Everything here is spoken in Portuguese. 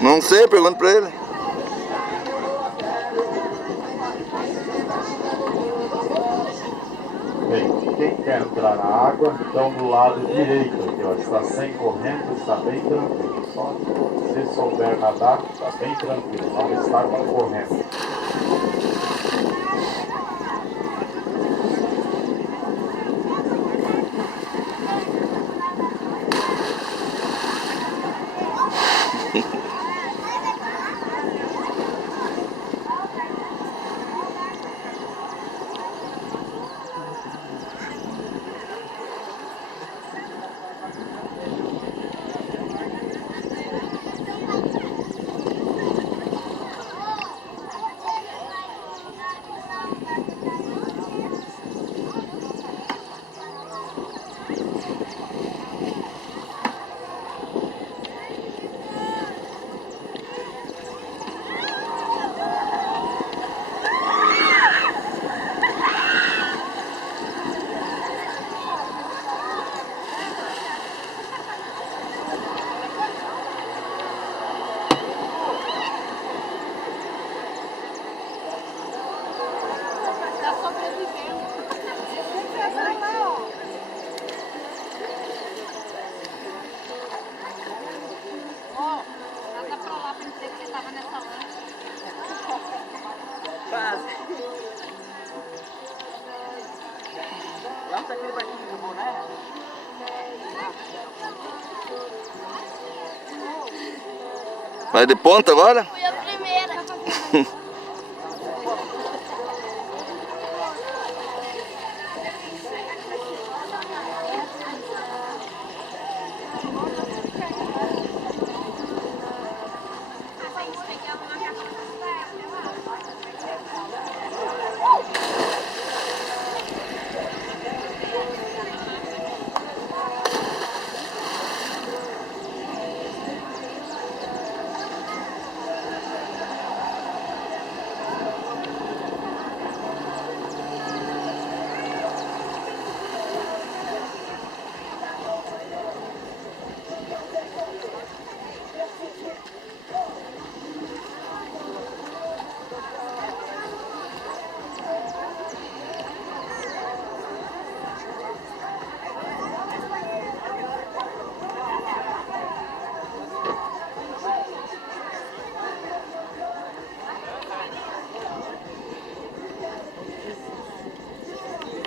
Não sei, pergunta pra ele. Bem, quem quer entrar na água, então do lado direito aqui, ó, está sem corrente, está bem tranquilo. Só se souber nadar, está bem tranquilo, não está com corrente. Lança aquele barquinho do boné. Vai de ponta agora? Fui a primeira.